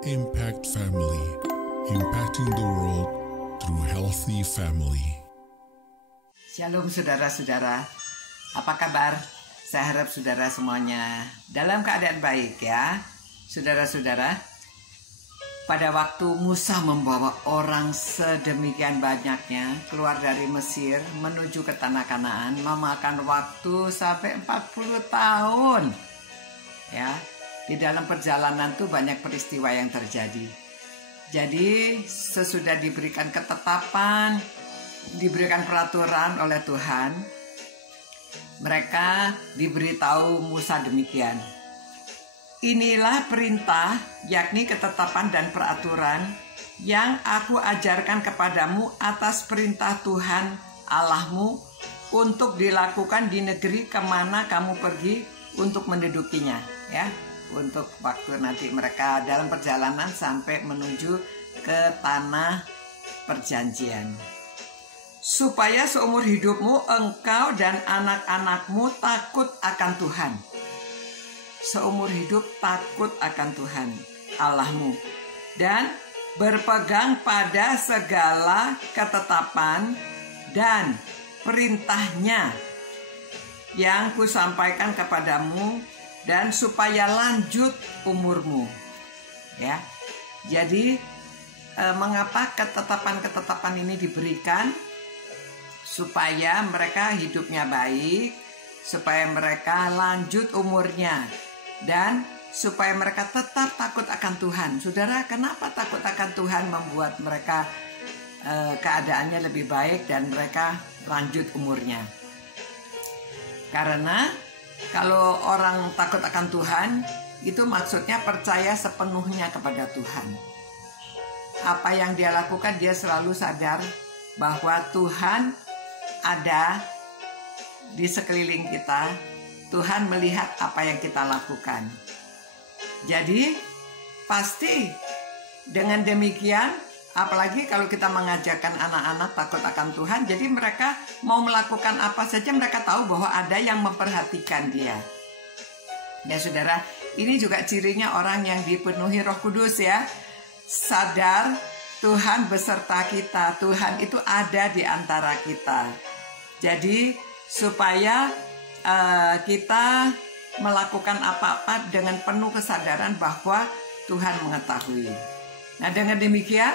Impact Family, impacting the world through healthy family. Shalom saudara-saudara, apa kabar? Saya harap saudara semuanya dalam keadaan baik ya. Saudara-saudara, pada waktu Musa membawa orang sedemikian banyaknya keluar dari Mesir menuju ke tanah Kanaan, memakan waktu sampai 40 tahun. Ya, di dalam perjalanan tuh banyak peristiwa yang terjadi. Jadi sesudah diberikan ketetapan, diberikan peraturan oleh Tuhan, mereka diberitahu Musa demikian. Inilah perintah, yakni ketetapan dan peraturan yang aku ajarkan kepadamu atas perintah Tuhan Allahmu untuk dilakukan di negeri kemana kamu pergi untuk mendudukinya, ya. Untuk waktu nanti mereka dalam perjalanan sampai menuju ke tanah perjanjian. Supaya seumur hidupmu engkau dan anak-anakmu takut akan Tuhan. Seumur hidup takut akan Tuhan Allahmu. Dan berpegang pada segala ketetapan dan perintahnya yang kusampaikan kepadamu, dan supaya lanjut umurmu, ya. Jadi mengapa ketetapan-ketetapan ini diberikan? Supaya mereka hidupnya baik, supaya mereka lanjut umurnya, dan supaya mereka tetap takut akan Tuhan. Saudara, kenapa takut akan Tuhan membuat mereka keadaannya lebih baik dan mereka lanjut umurnya? Karena kalau orang takut akan Tuhan, itu maksudnya percaya sepenuhnya kepada Tuhan. Apa yang dia lakukan, dia selalu sadar bahwa Tuhan ada di sekeliling kita. Tuhan melihat apa yang kita lakukan. Jadi, pasti dengan demikian, apalagi kalau kita mengajarkan anak-anak takut akan Tuhan, jadi mereka mau melakukan apa saja, mereka tahu bahwa ada yang memperhatikan dia. Ya saudara, ini juga cirinya orang yang dipenuhi Roh Kudus ya. Sadar Tuhan beserta kita, Tuhan itu ada di antara kita. Jadi supaya kita melakukan apa-apa dengan penuh kesadaran bahwa Tuhan mengetahui. Nah, dengan demikian,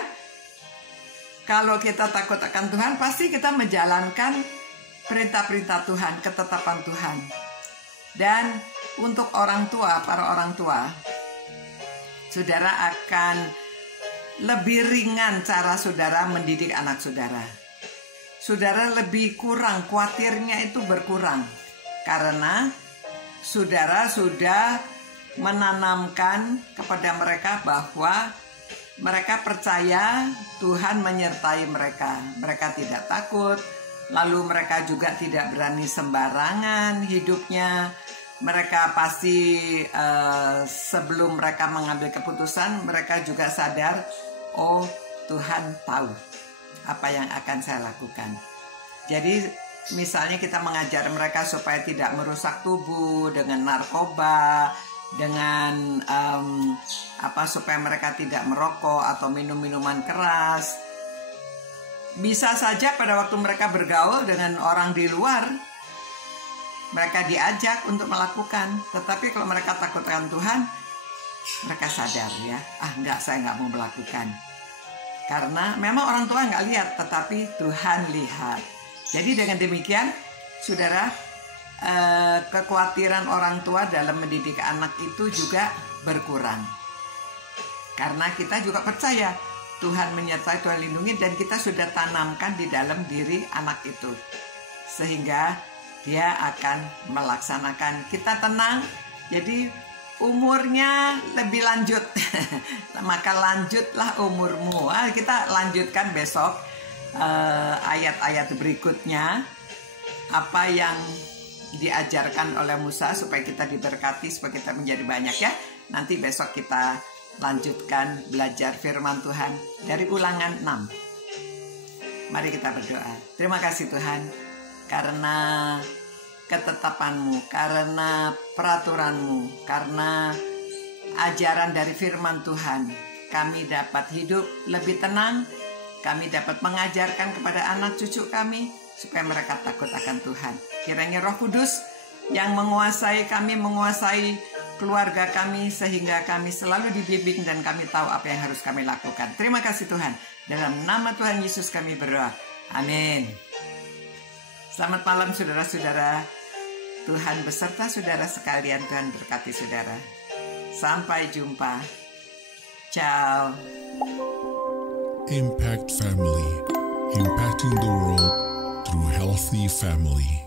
kalau kita takut akan Tuhan, pasti kita menjalankan perintah-perintah Tuhan, ketetapan Tuhan. Dan untuk orang tua, para orang tua, saudara akan lebih ringan cara saudara mendidik anak saudara. Saudara lebih kurang, khawatirnya itu berkurang. Karena saudara sudah menanamkan kepada mereka bahwa mereka percaya Tuhan menyertai mereka. Mereka tidak takut. Lalu mereka juga tidak berani sembarangan hidupnya. Mereka pasti sebelum mereka mengambil keputusan, mereka juga sadar, oh Tuhan tahu apa yang akan saya lakukan. Jadi misalnya kita mengajar mereka supaya tidak merusak tubuh dengan narkoba, dengan supaya mereka tidak merokok atau minum minuman keras. Bisa saja pada waktu mereka bergaul dengan orang di luar, mereka diajak untuk melakukan. Tetapi kalau mereka takut akan Tuhan, mereka sadar ya, enggak, saya nggak mau melakukan. Karena memang orang tua nggak lihat, tetapi Tuhan lihat. Jadi dengan demikian, saudara, kekhawatiran orang tua dalam mendidik anak itu juga berkurang. Karena kita juga percaya Tuhan menyertai, Tuhan lindungi, dan kita sudah tanamkan di dalam diri anak itu. Sehingga dia akan melaksanakan. Kita tenang, jadi umurnya lebih lanjut. Maka lanjutlah umurmu. Kita lanjutkan besok ayat-ayat berikutnya. Apa yang diajarkan oleh Musa supaya kita diberkati, supaya kita menjadi banyak ya. Nanti besok kita lanjutkan belajar firman Tuhan dari Ulangan 6. Mari kita berdoa. Terima kasih Tuhan, karena ketetapan-Mu, karena peraturan-Mu, karena ajaran dari firman Tuhan kami dapat hidup lebih tenang, kami dapat mengajarkan kepada anak cucu kami supaya mereka takut akan Tuhan. Kiranya Roh Kudus yang menguasai kami, menguasai keluarga kami, sehingga kami selalu dibimbing dan kami tahu apa yang harus kami lakukan. Terima kasih Tuhan. Dalam nama Tuhan Yesus kami berdoa. Amin. Selamat malam saudara-saudara. Tuhan beserta saudara sekalian. Tuhan berkati saudara. Sampai jumpa. Ciao. Impact Family, impacting the world through healthy family.